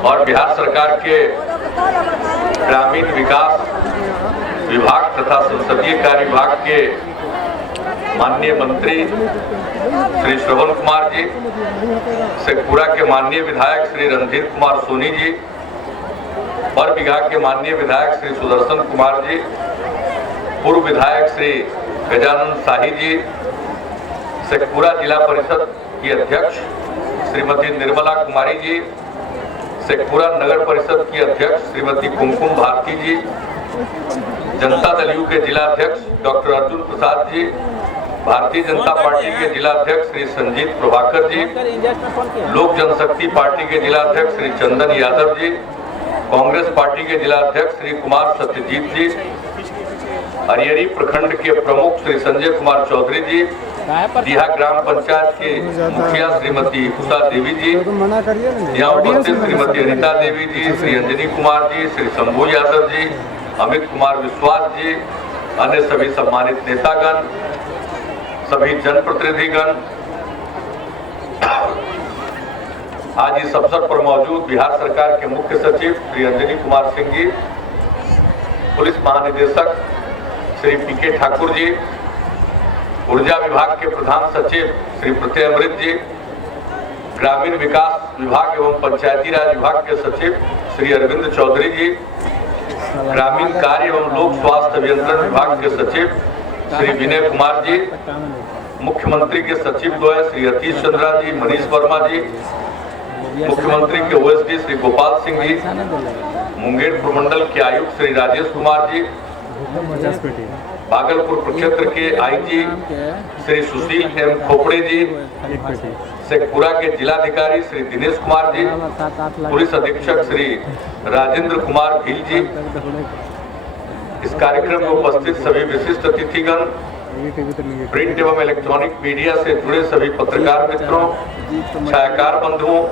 और बिहार सरकार के ग्रामीण विकास विभाग तथा संसदीय कार्य विभाग के माननीय मंत्री श्री श्रवण कुमार जी, शेखपुरा के माननीय विधायक श्री रणधीर कुमार सोनी जी, बरबीघा के माननीय विधायक श्री सुदर्शन कुमार जी, पूर्व विधायक श्री गजानंद शाही जी, शेखपुरा जिला परिषद की अध्यक्ष श्रीमती निर्मला कुमारी जी, शेखपुरा नगर परिषद की अध्यक्ष श्रीमती कुमकुम भारती जी, जनता दल यू के जिला अध्यक्ष डॉक्टर अर्जुन प्रसाद जी, भारतीय जनता पार्टी के जिला अध्यक्ष श्री संजीत प्रभाकर जी, लोक जनशक्ति पार्टी के जिला अध्यक्ष श्री चंदन यादव जी, कांग्रेस पार्टी के जिला अध्यक्ष श्री कुमार सत्यजीत जी, हरियरी प्रखंड के प्रमुख श्री संजय कुमार चौधरी जी, डीहा ग्राम पंचायत के मुखिया श्रीमती उषा देवी जी, यहाँ उपस्थित श्रीमती अनिता देवी जी, श्री अंजनी कुमार जी, श्री शंभू यादव जी, अमित कुमार विश्वास जी, अन्य सभी सम्मानित नेतागण, सभी जनप्रतिनिधिगण, आज इस अवसर पर मौजूद बिहार सरकार के मुख्य सचिव श्री अंजनी कुमार सिंह जी, पुलिस महानिदेशक श्री पीके ठाकुर जी, ऊर्जा विभाग के प्रधान सचिव श्री प्रत्यय अमृत जी, ग्रामीण विकास विभाग एवं पंचायती राज विभाग के सचिव श्री अरविंद चौधरी जी, ग्रामीण कार्य एवं लोक स्वास्थ्य अभियंत्रण विभाग के सचिव श्री विनय कुमार जी, मुख्यमंत्री के सचिव द्वय श्री अतीश चंद्रा जी, मनीष वर्मा जी, मुख्यमंत्री के ओएसडी श्री गोपाल सिंह जी, मुंगेर प्रमंडल के आयुक्त श्री राजेश कुमार जी, भागलपुर प्रक्षेत्र के आईजी श्री सुशील एम खोपड़े जी, शेखपुरा के जिलाधिकारी श्री दिनेश कुमार जी, पुलिस अधीक्षक श्री राजेंद्र कुमार भील जी, इस कार्यक्रम में उपस्थित सभी विशिष्ट अतिथिगण, प्रिंट एवं इलेक्ट्रॉनिक मीडिया से जुड़े सभी पत्रकार मित्रों, छायाकार बंधुओं,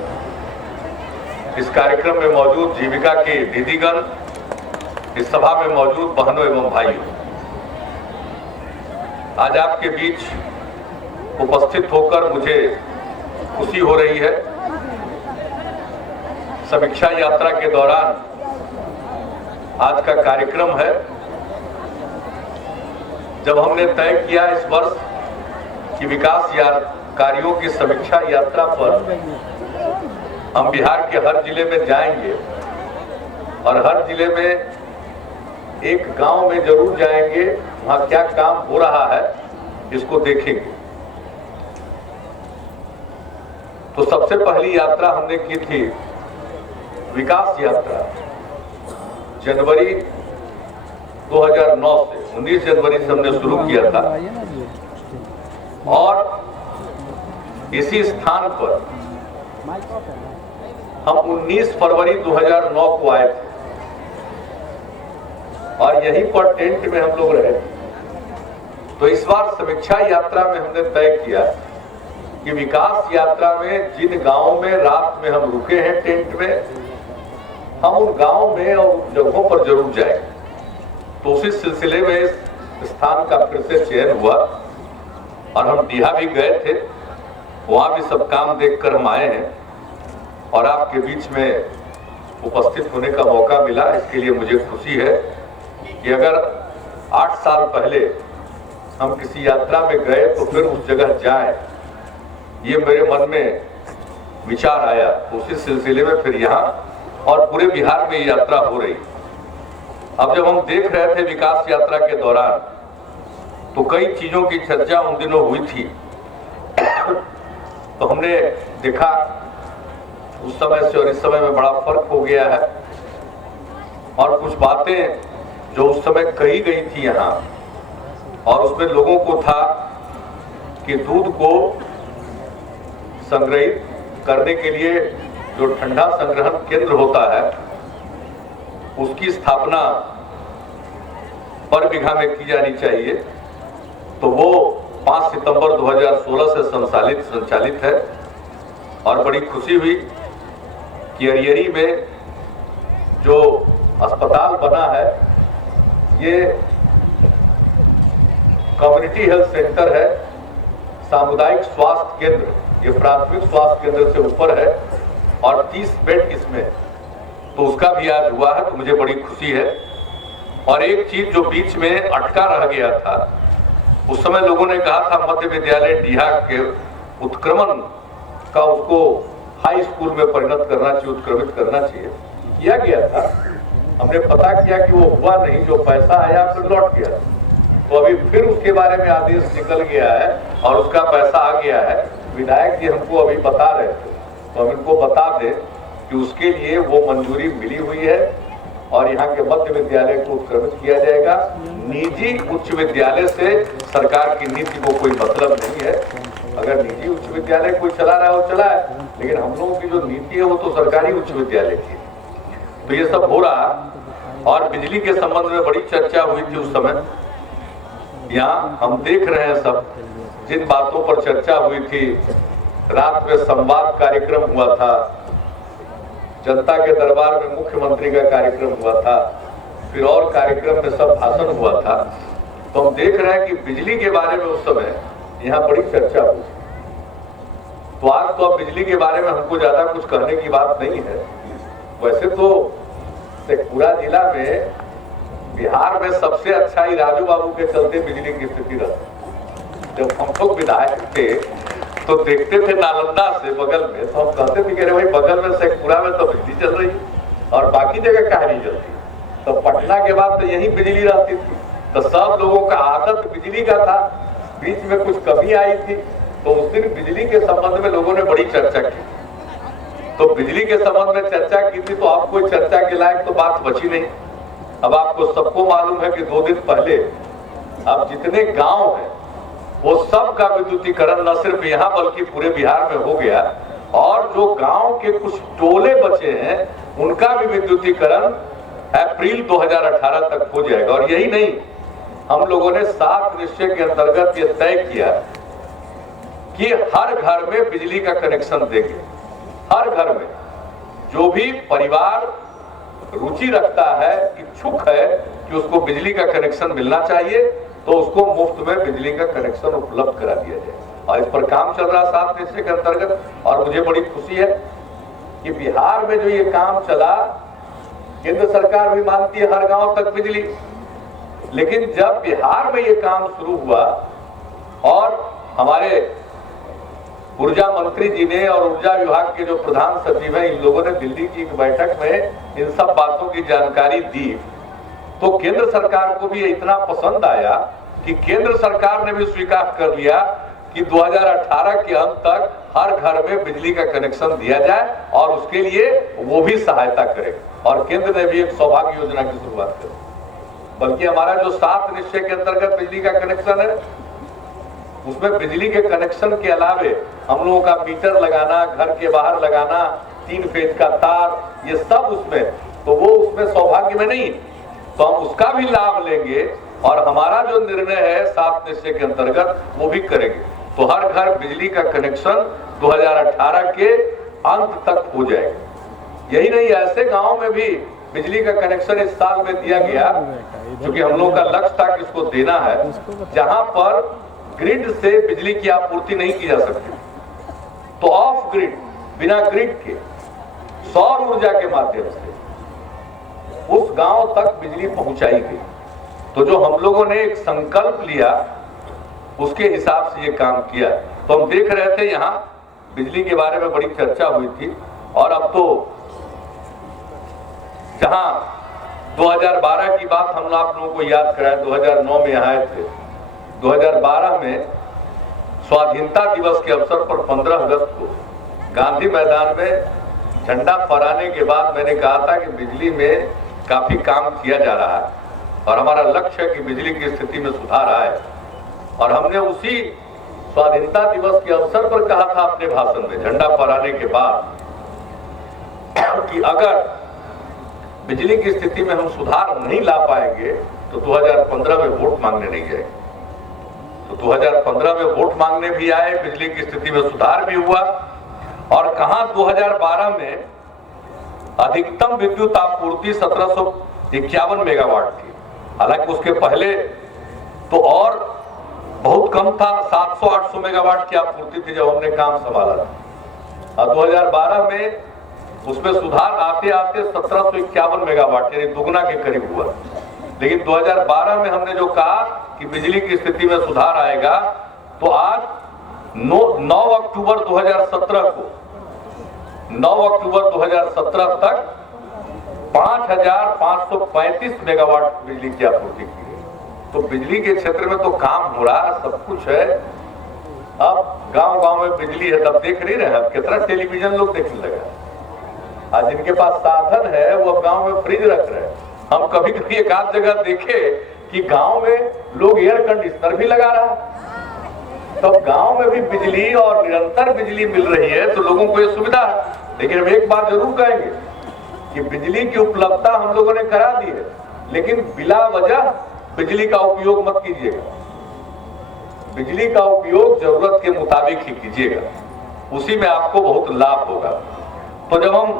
इस कार्यक्रम में मौजूद जीविका के दीदीगण, इस सभा में मौजूद बहनों एवं भाइयों, आज आपके बीच उपस्थित होकर मुझे खुशी हो रही है। समीक्षा यात्रा के दौरान आज का कार्यक्रम है, जब हमने तय किया इस वर्ष कि विकास कार्यों की समीक्षा यात्रा पर हम बिहार के हर जिले में जाएंगे और हर जिले में एक गांव में जरूर जाएंगे, वहां क्या काम हो रहा है इसको देखेंगे। तो सबसे पहली यात्रा हमने की थी विकास यात्रा, जनवरी 2009 से 19 जनवरी से हमने शुरू किया था और इसी स्थान पर हम 19 फरवरी 2009 को आए थे और यहीं पर टेंट में हम लोग रहे। तो इस बार समीक्षा यात्रा में हमने तय किया कि विकास यात्रा में जिन गांवों में रात में हम रुके हैं टेंट में, हम उन गांवों में और उन जगहों पर जरूर जाएं। तो उसी सिलसिले में इस स्थान का फिर से चयन हुआ और हम डीहा भी गए थे, वहां भी सब काम देखकर हम आए हैं और आपके बीच में उपस्थित होने का मौका मिला। इसके लिए मुझे खुशी है कि अगर 8 साल पहले हम किसी यात्रा में गए तो फिर उस जगह जाएं, ये मेरे मन में विचार आया। उसी सिलसिले में फिर यहाँ और पूरे बिहार में ये यात्रा हो रही। अब जब हम देख रहे थे विकास यात्रा के दौरान तो कई चीजों की चर्चा उन दिनों हुई थी। तो हमने देखा उस समय से और इस समय में बड़ा फर्क हो गया है और कुछ बातें जो उस समय कही गई थी यहाँ और उसमें लोगों को था कि दूध को संग्रहित करने के लिए जो ठंडा संग्रहण केंद्र होता है उसकी स्थापना बरबीघा में की जानी चाहिए। तो वो 5 सितंबर 2016 से संचालित है और बड़ी खुशी हुई कि हरियरी में जो अस्पताल बना है ये कम्युनिटी हेल्थ सेंटर है, सामुदायिक स्वास्थ्य केंद्र, ये प्राथमिक स्वास्थ्य केंद्र से ऊपर है और 30 बेड इसमें तो उसका भी आज हुआ है, तो मुझे बड़ी खुशी है। और एक चीज जो बीच में अटका रह गया था, उस समय लोगों ने कहा था मध्य विद्यालय डीहा के उत्क्रमण का उसको हाई स्कूल में परिणत करना चाहिए, उत्क्रमित करना चाहिए, किया गया था। हमने पता किया कि वो हुआ नहीं, जो पैसा आया फिर लौट गया। तो अभी फिर उसके बारे में आदेश निकल गया है और उसका पैसा आ गया है। विधायक जी हमको अभी बता रहे थे, तो हम इनको बता दें कि उसके लिए वो मंजूरी मिली हुई है और यहाँ के मध्य विद्यालय को उत्क्रमित किया जाएगा। निजी उच्च विद्यालय से सरकार की नीति को कोई मतलब नहीं है। अगर निजी उच्च विद्यालय कोई चला रहा है वो चला है, लेकिन हम लोगों की जो नीति है वो तो सरकारी उच्च विद्यालय की है। तो ये सब हो रहा। और बिजली के संबंध में बड़ी चर्चा हुई थी उस समय। यहाँ हम देख रहे हैं सब जिन बातों पर चर्चा हुई थी। रात में संवाद कार्यक्रम हुआ था, जनता के दरबार में मुख्यमंत्री का कार्यक्रम हुआ था, फिर और कार्यक्रम में सब भाषण हुआ था। तो हम देख रहे हैं कि बिजली के बारे में उस समय यहाँ बड़ी चर्चा हुई। तो आज तो अब बिजली के बारे में हमको ज्यादा कुछ कहने की बात नहीं है। वैसे तो पूरा जिला में बिहार में सबसे अच्छा ही राजू बाबू के चलते बिजली की स्थिति रही। जब हम लोग विधायक थे तो देखते थे नालंदा से बगल में, तो हम कहते थे कि अरे भाई बगल में शेखपुरा में तो बिजली चल रही है और बाकी जगह कहाँ नहीं चलती। तो पटना के बाद तो यही बिजली रहती थी, तो सब लोगों का आदत बिजली का था। बीच में कुछ कमी आई थी, तो उस दिन बिजली के संबंध में लोगों ने बड़ी चर्चा की। तो बिजली के संबंध में चर्चा की थी, तो अब कोई चर्चा के लायक तो बात बची नहीं। अब आपको सबको मालूम है कि 2 दिन पहले अब जितने गांव हैं वो सब का विद्युतीकरण न सिर्फ यहाँ बल्कि पूरे बिहार में हो गया। और जो गांव के कुछ टोले बचे हैं उनका भी विद्युतीकरण अप्रैल 2018 तक हो जाएगा। और यही नहीं, हम लोगों ने 7 निश्चय के अंतर्गत ये तय किया कि हर घर में बिजली का कनेक्शन देंगे। हर घर में जो भी परिवार रुचि रखता है, इच्छुक है कि उसको बिजली का कनेक्शन मिलना चाहिए, तो उसको मुफ्त में बिजली का कनेक्शन उपलब्ध करा दिया जाए। और इस पर काम चल रहा 7 निश्चय के अंतर्गत। और मुझे बड़ी खुशी है कि बिहार में जो ये काम चला, केंद्र सरकार भी मानती है हर गांव तक बिजली, लेकिन जब बिहार में ये काम शुरू हुआ और हमारे ऊर्जा मंत्री जी ने और ऊर्जा विभाग के जो प्रधान सचिव हैं, इन लोगों ने दिल्ली की एक बैठक में इन सब बातों की जानकारी दी, तो केंद्र सरकार को भी इतना पसंद आया कि केंद्र सरकार ने भी स्वीकार कर लिया कि 2018 के अंत तक हर घर में बिजली का कनेक्शन दिया जाए और उसके लिए वो भी सहायता करे। और केंद्र ने भी एक सौभाग्य योजना की शुरुआत की। बल्कि हमारा जो 7 निश्चय के अंतर्गत बिजली का कनेक्शन है, उसमें बिजली के कनेक्शन के अलावे हम लोगों का मीटर लगाना, घर के बाहर लगाना, 3 फेज का तार, ये सब उसमें, तो वो उसमें सौभाग्य में नहीं, तो हम उसका भी लाभ लेंगे। और हमारा जो निर्णय है 7 निश्चय के अंतर्गत वो भी करेंगे। तो हर घर बिजली का कनेक्शन 2018 के अंत तक हो जाएगा। यही नहीं, ऐसे गांव में भी बिजली का कनेक्शन इस साल में दिया गया, क्योंकि हम लोग का लक्ष्य था कि इसको देना है जहां पर ग्रिड से बिजली की आपूर्ति नहीं की जा सकती, तो ऑफ ग्रिड, बिना ग्रिड के सौर ऊर्जा के माध्यम से उस गांव तक बिजली पहुंचाई गई। तो जो हम लोगों ने एक संकल्प लिया उसके हिसाब से ये काम किया। तो हम देख रहे थे यहाँ बिजली के बारे में बड़ी चर्चा हुई थी। और अब तो जहां 2012 की बात हम आप लोगों को याद कराए, 2009 में यहाँ आए थे, 2012 में स्वाधीनता दिवस के अवसर पर 15 अगस्त को गांधी मैदान में झंडा फहराने के बाद मैंने कहा था कि बिजली में काफी काम किया जा रहा है और हमारा लक्ष्य है कि बिजली की स्थिति में सुधार आए। और हमने उसी स्वाधीनता दिवस के अवसर पर कहा था अपने भाषण में झंडा फहराने के बाद कि अगर बिजली की स्थिति में हम सुधार नहीं ला पाएंगे तो 2015 में वोट मांगने नहीं जाएंगे। तो 2015 में वोट मांगने भी आए, बिजली की स्थिति में सुधार भी हुआ। और कहां 2012 में अधिकतम विद्युत आपूर्ति 1751 मेगावाट थी। हालांकि उसके पहले तो और बहुत कम था, 700-800 मेगावाट की आपूर्ति थी जब हमने काम संभाला था। और 2012 में उसमें सुधार आते आते 1751 मेगावाट यानी दुगना के करीब हुआ। लेकिन 2012 में हमने जो कहा कि बिजली की स्थिति में सुधार आएगा, तो आज 9 अक्टूबर 2017 को 9 अक्टूबर 2017 तक 5535 मेगावाट बिजली की आपूर्ति की है। तो बिजली के क्षेत्र में तो काम हो रहा है, सब कुछ है। अब गांव-गांव में बिजली है, तब देख नहीं रहे हैं कितना टेलीविजन लोग देखने लगा। आज जिनके पास साधन है वो अब गांव में फ्रिज रख रहे हैं। हम कभी कभी एक आध जगह देखे कि गांव में लोग एयर कंडीशनर भी लगा रहा है। तो गांव में भी बिजली और निरंतर बिजली मिल रही है तो लोगों को ये सुविधा है। लेकिन हम एक बात जरूर कहेंगे कि बिजली की उपलब्धता हम लोगों ने करा दी है, लेकिन बिला वजह बिजली का उपयोग मत कीजिएगा। बिजली का उपयोग जरूरत के मुताबिक ही कीजिएगा, उसी में आपको बहुत लाभ होगा। तो जब हम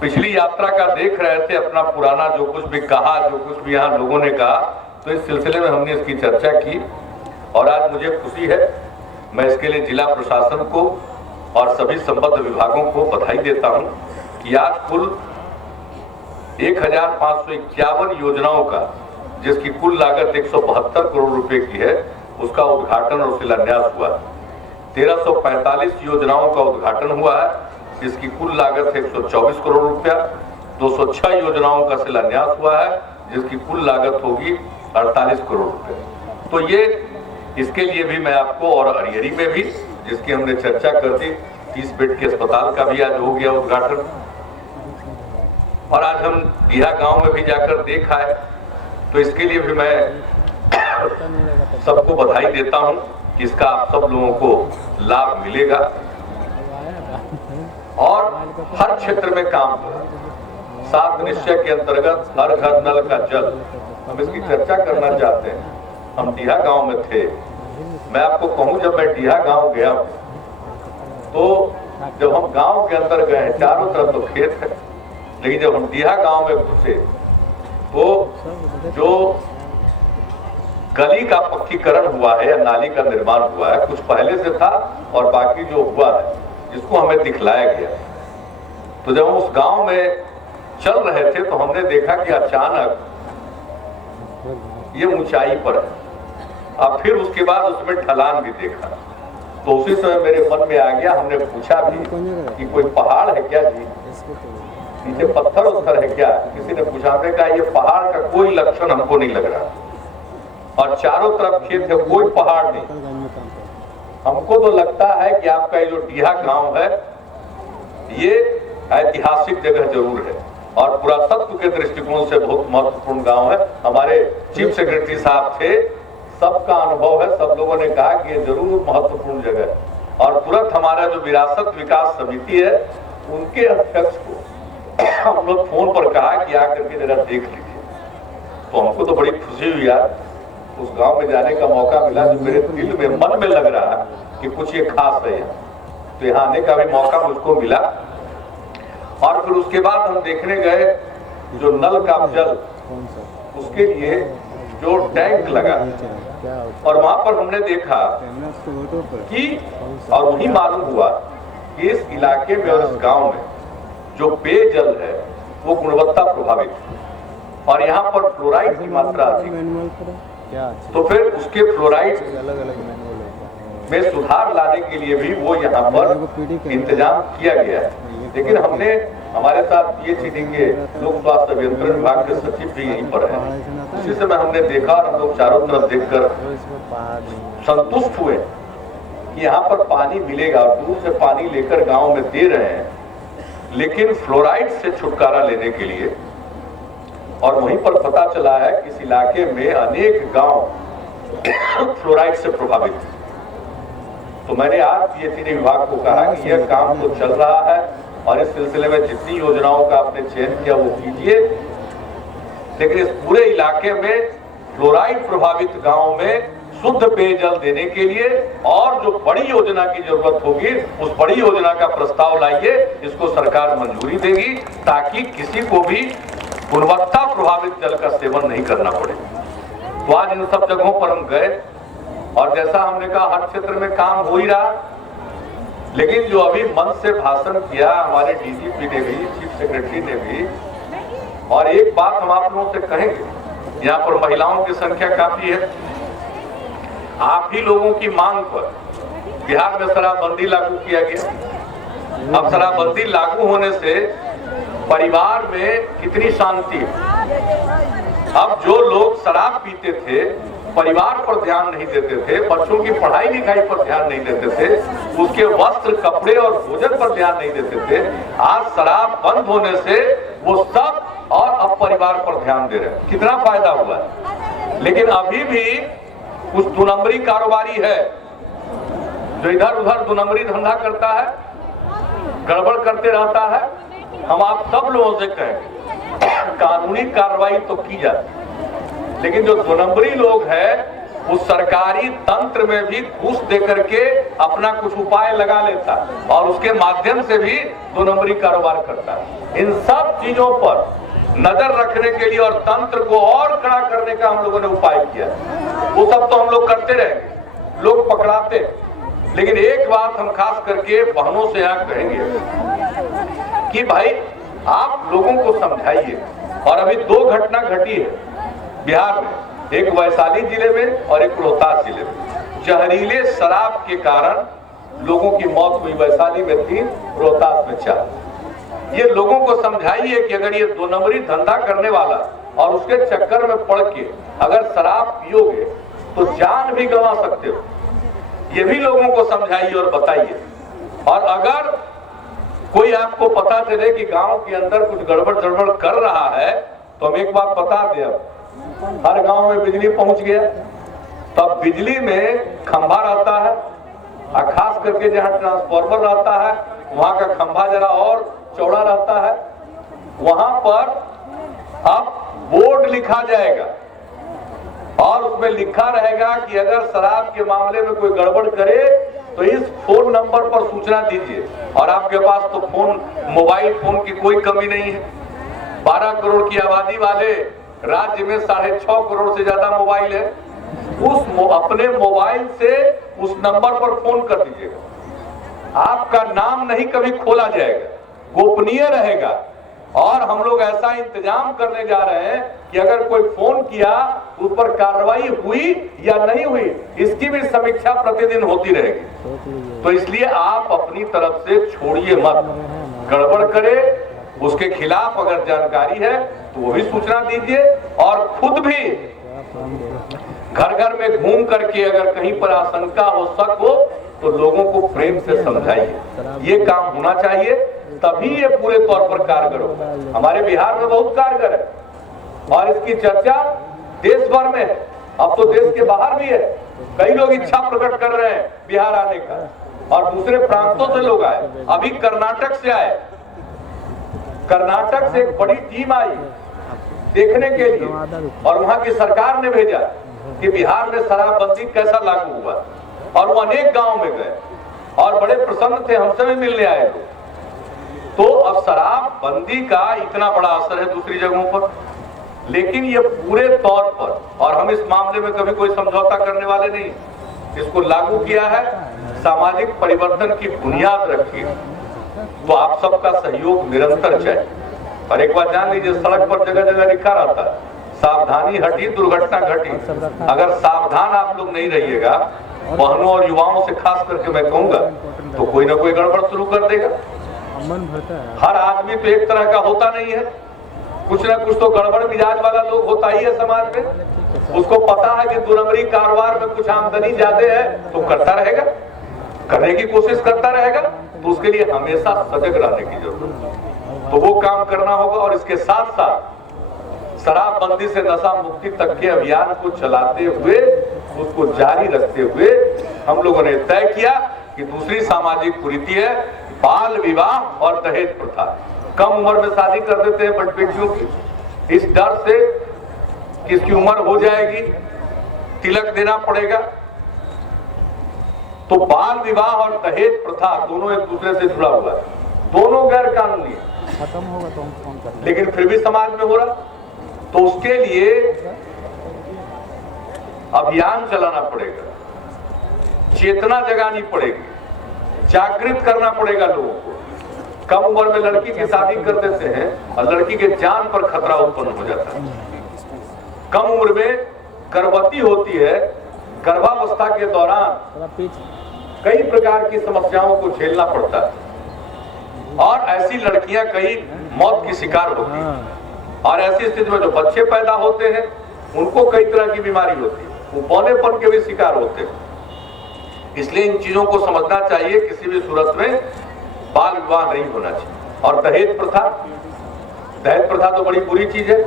पिछली यात्रा का देख रहे थे, अपना पुराना जो कुछ भी कहा, जो कुछ भी यहाँ लोगों ने कहा, तो इस सिलसिले में हमने इसकी चर्चा की। और आज मुझे खुशी है, मैं इसके लिए जिला प्रशासन को और सभी संबद्ध विभागों को बधाई देता हूं कि आज कुल 1551 योजनाओं का, जिसकी कुल लागत 172 करोड़ रुपए की है, उसका उद्घाटन और शिलान्यास हुआ। 1345 योजनाओं का उद्घाटन हुआ है, जिसकी कुल लागत 124 करोड़ रुपया। 206 योजनाओं का शिलान्यास हुआ है, जिसकी कुल लागत होगी 48 करोड़ रुपए। तो ये इसके लिए भी मैं आपको, और अरियरी में भी जिसकी हमने चर्चा कर दी, 30 बेड के अस्पताल का भी आज हो गया उद्घाटन। और आज हम डीहा गांव में भी जाकर देखा है, तो इसके लिए भी मैं सबको बधाई देता हूं कि इसका आप सब लोगों को लाभ मिलेगा। और हर क्षेत्र में काम हो, 7 निश्चय के अंतर्गत हर घर नल का जल, हम इसकी चर्चा करना चाहते हैं। हम डीहा गांव में थे, मैं आपको कहूं, जब मैं डीहा गांव गया तो जब हम गांव के अंदर गए, चारों तरफ तो खेत है, लेकिन जब हम डीहा गांव में घुसे तो जो गली का पक्कीकरण हुआ है या नाली का निर्माण हुआ है, कुछ पहले से था और बाकी जो हुआ है जिसको हमें दिखलाया गया। तो जब हम उस गांव में चल रहे थे तो हमने देखा कि अचानक ये ऊंचाई पर है। अब फिर उसके बाद उसमें ढलान भी देखा, तो उसी समय मेरे मन में आ गया, हमने पूछा भी कि कोई पहाड़ है क्या जी, नीचे पत्थर उत्थर है क्या? किसी ने पूछा, हमने कहा ये पहाड़ का कोई लक्षण हमको नहीं लग रहा, और चारों तरफ खेत है, कोई पहाड़ नहीं। हमको तो लगता है कि आपका ये जो डीहा गांव है ये ऐतिहासिक जगह जरूर है और पुरातत्व के दृष्टिकोण से बहुत महत्वपूर्ण गांव है। हमारे चीफ सेक्रेटरी साहब थे, सबका अनुभव है, सब लोगों ने कहा कि ये जरूर महत्वपूर्ण जगह है। और तुरंत हमारा जो विरासत विकास समिति है, उनके अध्यक्ष को हम लोग फोन पर कहा कि आकर के जरा देख लीजिए। तो हमको तो बड़ी खुशी हुई यार, उस गांव में जाने का मौका मिला, जो मेरे दिल में, मन में लग रहा है कि कुछ ये खास है। तो यहाँ आने का भी मौका मुझको मिला। और फिर उसके बाद हम देखने गए जो नल का जल, उसके लिए जो टैंक लगा, और वहां पर हमने देखा कि, और वही मालूम हुआ कि इस इलाके में और इस गांव में जो पेयजल है वो गुणवत्ता प्रभावित है और यहाँ पर फ्लोराइड की मात्रा अधिक है। तो फिर उसके फ्लोराइड में सुधार लाने के लिए भी वो यहाँ पर इंतजाम किया गया है। लेकिन हमने, हमारे साथ पीएचईडी के लोक स्वास्थ्य अभियंत्रण विभाग के सचिव भी यहीं पर है, उसी समय हमने देखा और हम लोग चारों तरफ देखकर संतुष्ट हुए कि यहाँ पर पानी मिलेगा और दूर से पानी लेकर गांव में दे रहे हैं, लेकिन फ्लोराइड से छुटकारा लेने के लिए। और वहीं पर पता चला है कि इस इलाके में अनेक गांव फ्लोराइड से प्रभावित है। तो मैंने आज पीएचईडी विभाग को कहा कि यह काम तो चल रहा है और इस सिलसिले में जितनी योजनाओं का आपने चयन किया वो कीजिए, लेकिन इस पूरे इलाके में फ्लोराइड प्रभावित गांव में शुद्ध पेयजल देने के लिए और जो बड़ी योजना की जरूरत होगी उस बड़ी योजना का प्रस्ताव लाइए, इसको सरकार मंजूरी देगी ताकि किसी को भी गुणवत्ता प्रभावित जल का सेवन नहीं करना पड़े। तो आज इन सब जगहों पर हम गए और जैसा हमने कहा हर क्षेत्र में काम हो ही रहा, लेकिन जो अभी मंच से भाषण किया हमारे डीजीपी ने भी, चीफ सेक्रेटरी ने भी, और एक बात हम आप लोगों से कहेंगे, यहाँ पर महिलाओं की संख्या काफी है। आप ही लोगों की मांग पर बिहार में शराबबंदी लागू किया गया। अब शराबबंदी लागू होने से परिवार में कितनी शांति है। अब जो लोग शराब पीते थे, परिवार पर ध्यान नहीं देते थे, बच्चों की पढ़ाई लिखाई पर ध्यान नहीं देते थे, उसके वस्त्र, कपड़े और भोजन पर ध्यान नहीं देते थे, आज शराब बंद होने से वो सब और अब परिवार पर ध्यान दे रहे हैं। कितना फायदा हुआ है। लेकिन अभी भी कुछ 2 नंबरी कारोबारी है जो इधर उधर 2 नंबरी धंधा करता है, गड़बड़ करते रहता है। हम आप सब लोगों से कहेंगे कानूनी कार्रवाई तो की जाती, लेकिन जो 2 नंबरी लोग हैं उस सरकारी तंत्र में भी घूस देकर के अपना कुछ उपाय लगा लेता और उसके माध्यम से भी 2 नंबरी कारोबार करता है। इन सब चीजों पर नजर रखने के लिए और तंत्र को और कड़ा करने का हम लोगों ने उपाय किया। वो सब तो हम लोग करते रहेंगे, लोग पकड़ाते, लेकिन एक बात हम खास करके बहनों से यहाँ कहेंगे कि भाई आप लोगों को समझाइए। और अभी 2 घटना घटी है बिहार में, एक वैशाली जिले में और एक रोहतास जिले में। जहरीले शराब के कारण लोगों की मौत हुई, वैशाली में 3, रोहतास में 4। ये लोगों को समझाइए कि अगर ये 2 नंबरी धंधा करने वाला और उसके चक्कर में पड़ के अगर शराब पियोगे तो जान भी गंवा सकते हो। ये भी लोगों को समझाइए और बताइए। और अगर कोई आपको पता चले कि गांव के अंदर कुछ गड़बड़ कर रहा है तो हम एक बात बता दें, अब हर गांव में बिजली पहुंच गया। तब बिजली में खंभा रहता है और खास करके जहां ट्रांसफार्मर रहता है वहां का खंभा जरा और चौड़ा रहता है। वहां पर अब बोर्ड लिखा जाएगा और उसमें लिखा रहेगा कि अगर शराब के मामले में कोई गड़बड़ करे तो इस फोन नंबर पर सूचना दीजिए। और आपके पास तो फोन, मोबाइल फोन की कोई कमी नहीं है। 12 करोड़ की आबादी वाले राज्य में 6.5 करोड़ से ज्यादा मोबाइल है। अपने मोबाइल से उस नंबर पर फोन कर दीजिएगा। आपका नाम नहीं कभी खोला जाएगा, गोपनीय रहेगा। और हम लोग ऐसा इंतजाम करने जा रहे हैं कि अगर कोई फोन किया उस पर कार्रवाई हुई या नहीं हुई, इसकी भी समीक्षा प्रतिदिन होती रहेगी। तो इसलिए आप अपनी तरफ से छोड़िए मत। गड़बड़ करे उसके खिलाफ अगर जानकारी है तो वो भी सूचना दीजिए। और खुद भी घर घर में घूम करके अगर कहीं पर आशंका हो, शक हो, तो लोगों को प्रेम से समझाइए। ये काम होना चाहिए, तभी ये पूरे तौर पर कारगर होगा। हमारे बिहार में बहुत कारगर है और इसकी चर्चा देश भर में है। अब तो देश के बाहर भी है। कई लोग इच्छा प्रकट कर रहे हैं बिहार आने का और दूसरे प्रांतों से लोग आए। अभी कर्नाटक से आए, कर्नाटक से एक बड़ी टीम आई देखने के लिए और वहां की सरकार ने भेजा कि बिहार में शराबबंदी कैसा लागू हुआ। और वो अनेक गांव में गए और बड़े प्रसन्न थे, हमसे भी मिलने आए लोग। तो अब शराबबंदी का इतना बड़ा असर है दूसरी जगहों पर, लेकिन ये पूरे तौर पर, और हम इस मामले में कभी कोई समझौता करने वाले नहीं, इसको लागू किया है, सामाजिक परिवर्तन की बुनियाद रखी है। तो आप सबका सहयोग निरंतर चाहिए। और एक बात जान लीजिए, सड़क पर जगह जगह लिखा रहता है सावधानी हटी दुर्घटना घटी। अगर सावधान आप लोग नहीं रहिएगा, बहनों और युवाओं से खास करके मैं कहूंगा, तो कोई ना कोई गड़बड़ शुरू कर देगा। हर आदमी तो एक तरह का होता नहीं है, कुछ ना कुछ तो गड़बड़ मिजाज वाला लोग होता ही है समाज में। उसको पता है कि 2 नंबरी कारोबार में कुछ आमदनी ज्यादा है तो करता रहेगा, करने की कोशिश करता रहेगा। तो उसके लिए हमेशा सजग रहने की जरूरत है। तो वो काम करना होगा। और इसके साथ साथ शराबबंदी से नशा मुक्ति तक के अभियान को चलाते हुए, उसको जारी रखते हुए हम लोगों ने तय किया कि दूसरी सामाजिक कुरीति है बाल विवाह और दहेज प्रथा। कम उम्र में शादी कर देते हैं बट बेटियों की, इस डर से कि इसकी उम्र हो जाएगी, तिलक देना पड़ेगा। तो बाल विवाह और दहेज प्रथा दोनों एक दूसरे से जुड़ा हुआ है, दोनों गैर कानूनी है। खत्म होगा तो हम फोन कर, लेकिन फिर भी समाज में हो रहा। तो उसके लिए अभियान चलाना पड़ेगा, चेतना जगानी पड़ेगी। जागृत करना पड़ेगा लोगों को। कम उम्र में लड़की की शादी कर देते हैं और लड़की के जान पर खतरा उत्पन्न हो जाता है। कम उम्र में गर्भवती होती है, गर्भावस्था के दौरान कई प्रकार की समस्याओं को झेलना पड़ता है और ऐसी लड़कियां कई मौत की शिकार होती हैं। और ऐसी स्थिति में जो बच्चे पैदा होते हैं उनको कई तरह की बीमारी होती है, वो बौनेपन के भी शिकार होते हैं। इसलिए इन चीजों को समझना चाहिए, किसी भी सूरत में बाल विवाह नहीं होना चाहिए। और दहेज प्रथा तो बड़ी बुरी चीज है।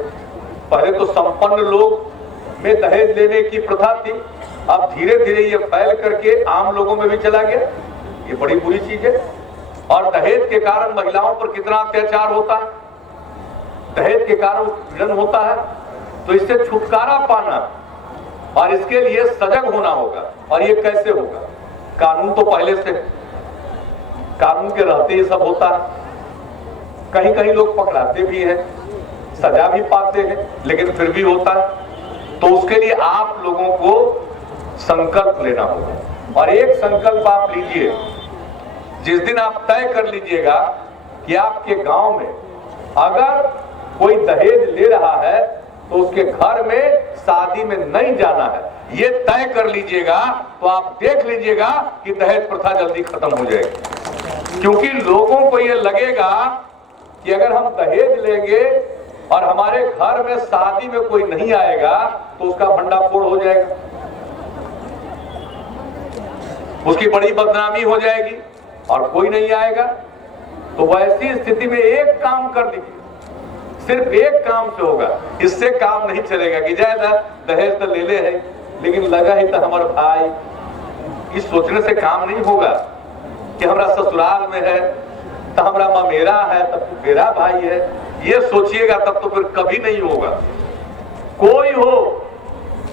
पहले तो संपन्न लोग में दहेज लेने की प्रथा थी, अब धीरे धीरे ये फैल करके आम लोगों में भी चला गया। ये बड़ी बुरी चीज है। और दहेज के कारण महिलाओं पर कितना अत्याचार होता है, दहेज के कारण उत्पीड़न होता है। तो इससे छुटकारा पाना और इसके लिए सजग होना होगा। और ये कैसे होगा? कानून तो पहले से, कानून के रहते ही सब होता है। कहीं कहीं लोग पकड़ाते भी हैं, सजा भी पाते हैं, लेकिन फिर भी होता है। तो उसके लिए आप लोगों को संकल्प लेना होगा। और एक संकल्प आप लीजिए, जिस दिन आप तय कर लीजिएगा कि आपके गांव में अगर कोई दहेज ले रहा है तो उसके घर में शादी में नहीं जाना है, ये तय कर लीजिएगा, तो आप देख लीजिएगा कि दहेज प्रथा जल्दी खत्म हो जाएगी। क्योंकि लोगों को ये लगेगा कि अगर हम दहेज लेंगे और हमारे घर में शादी में कोई नहीं आएगा तो उसका भंडाफोड़ हो जाएगा, उसकी बड़ी बदनामी हो जाएगी और कोई नहीं आएगा। तो वैसी स्थिति में एक काम कर दीजिए, सिर्फ एक काम से होगा। इससे काम नहीं चलेगा कि जायदा दहेज तो ले ले है लेकिन लगा ही तो हमारे भाई, इस सोचने से काम नहीं होगा कि हमारा ससुराल में है तो हमारा ममेरा है तब तो मेरा भाई है। ये सोचिएगा तब तो फिर कभी नहीं होगा। कोई हो,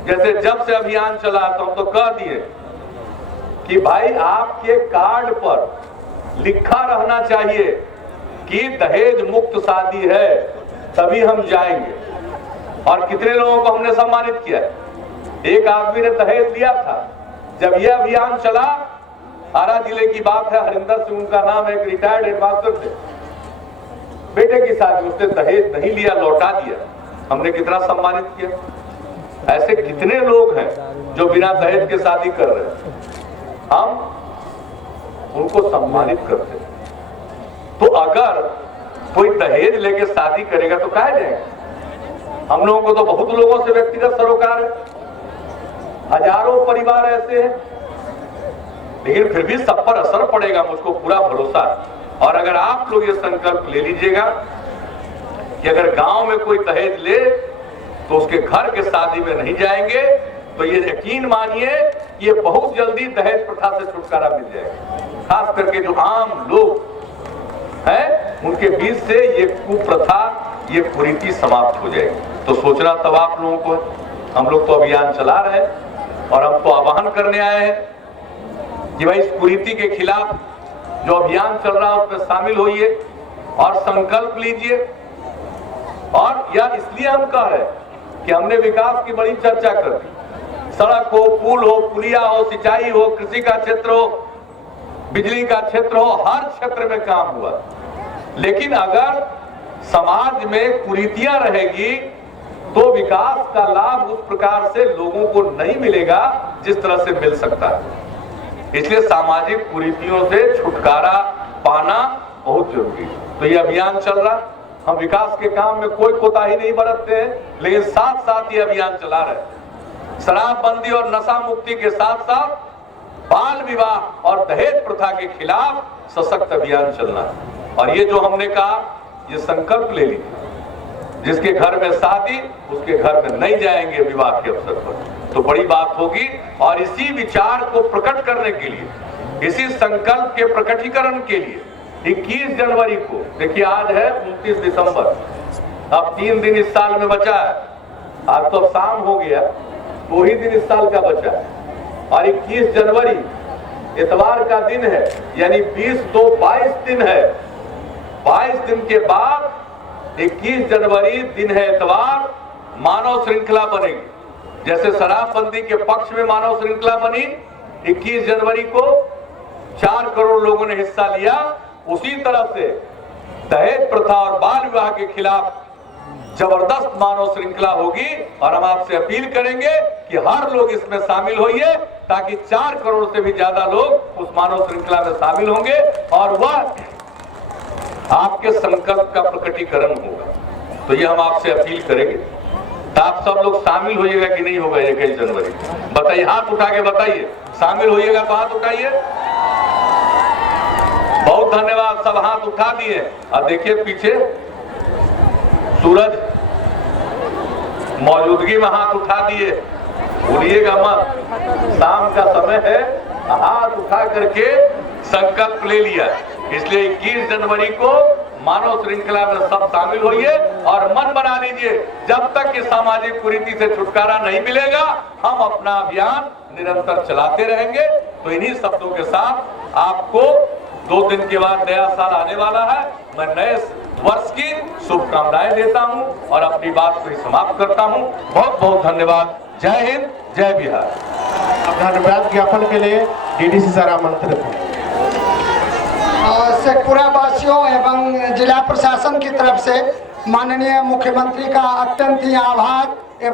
जैसे जब से अभियान चला तो हम तो कह दिए कि भाई आपके कार्ड पर लिखा रहना चाहिए कि दहेज मुक्त शादी है, तभी हम जाएंगे। और कितने लोगों को हमने सम्मानित किया। एक आदमी ने दहेज दिया था, जब यह अभियान चला, आरा जिले की बात है, हरिंदर सिंह उनका नाम है, एक रिटायर्ड हेडमास्टर थे, बेटे की शादी उसने दहेज नहीं लिया, लौटा दिया। हमने कितना सम्मानित किया। ऐसे कितने लोग हैं जो बिना दहेज के शादी कर रहे हैं, हम उनको सम्मानित करते हैं। तो अगर कोई दहेज लेके शादी करेगा तो कहा जाएगा। हम लोगों को तो बहुत लोगों से व्यक्तिगत सरोकार है, हजारों परिवार ऐसे हैं, लेकिन फिर भी सब पर असर पड़ेगा, मुझको पूरा भरोसा है। और अगर आप लोग ये संकल्प ले लीजिएगा कि अगर गांव में कोई दहेज ले तो उसके घर के शादी में नहीं जाएंगे, तो ये यकीन मानिए ये बहुत जल्दी दहेज प्रथा से छुटकारा मिल जाएगा। खास करके जो आम लोग हैं उनके बीच से ये कुप्रथा, ये कुरीति समाप्त हो जाएगी। तो सोचना तब आप लोगों को, हम लोग तो अभियान चला रहे हैं और हम तो आह्वान करने आए हैं कि भाई इस कुरीति के खिलाफ जो अभियान चल रहा है उसमें शामिल होइए और संकल्प लीजिए। और यह इसलिए हम कह रहे हैं कि हमने विकास की बड़ी चर्चा कर दी, सड़क हो, पुल हो, पुलिया हो, सिंचाई हो, कृषि का क्षेत्र हो, बिजली का क्षेत्र हो, हर क्षेत्र में काम हुआ। लेकिन अगर समाज में कुरीतियां रहेगी तो विकास का लाभ उस प्रकार से लोगों को नहीं मिलेगा जिस तरह से मिल सकता है। इसलिए सामाजिक कुरीतियों से छुटकारा पाना बहुत जरूरी है। तो ये अभियान चल रहा, हम विकास के काम में कोई कोताही नहीं बरतते हैं, लेकिन साथ साथ ये अभियान चला रहे हैं। शराबबंदी और नशा मुक्ति के साथ साथ बाल विवाह और दहेज प्रथा के खिलाफ सशक्त अभियान चलना है। और ये जो हमने कहा, ये संकल्प ले लीजिए, जिसके घर में शादी उसके घर में नहीं जाएंगे विवाह के अवसर पर, तो बड़ी बात होगी। और इसी विचार को प्रकट करने के लिए, इसी संकल्प के प्रकटीकरण के लिए 21 जनवरी को, देखिए आज है 29 दिसंबर, अब 3 दिन इस साल में बचा है। आज तो शाम हो गया, 2 ही दिन इस साल का बचा है। और 21 जनवरी इतवार का दिन है, यानी 20-22 दिन है। 22 दिन के बाद 21 जनवरी दिन है इतवार, मानव श्रृंखला बनेगी। जैसे शराबबंदी के पक्ष में मानव श्रृंखला बनी 21 जनवरी को, 4 करोड़ लोगों ने हिस्सा लिया, उसी तरह से दहेज प्रथा और बाल विवाह के खिलाफ जबरदस्त मानव श्रृंखला होगी। और हम आपसे अपील करेंगे कि हर लोग इसमें शामिल होइए, ताकि 4 करोड़ से भी ज्यादा लोग उस मानव श्रृंखला में शामिल होंगे और वह आपके संकल्प का प्रकटीकरण होगा। तो ये हम आपसे अपील करेंगे। तो आप सब लोग शामिल होइएगा कि नहीं होगा 21 जनवरी? बताइए, हाथ उठा के बताइए, शामिल होइएगा तो हाथ उठाइए। बहुत धन्यवाद, सब हाथ उठा दिए। और देखिए पीछे सूरज मौजूदगी में हाथ उठा दिए, भूलिएगा मत, शाम का समय है, हाथ उठा करके संकल्प ले लिया। इसलिए 21 जनवरी को मानव श्रृंखला में सब शामिल होइए और मन बना लीजिए, जब तक कि सामाजिक कुरीति से छुटकारा नहीं मिलेगा हम अपना अभियान निरंतर चलाते रहेंगे। तो इन्हीं शब्दों के साथ आपको 2 दिन के बाद नया साल आने वाला है, मैं नए वर्ष की शुभकामनाएं देता हूं और अपनी बात को समाप्त करता हूं। बहुत बहुत धन्यवाद। जय हिंद, जय बिहार। धन्यवाद ज्ञापन के लिए डीडीसी सर आमंत्रित हैं। शेखपुरा वासियों एवं जिला प्रशासन की तरफ से माननीय मुख्यमंत्री का अत्यंत ही आभार।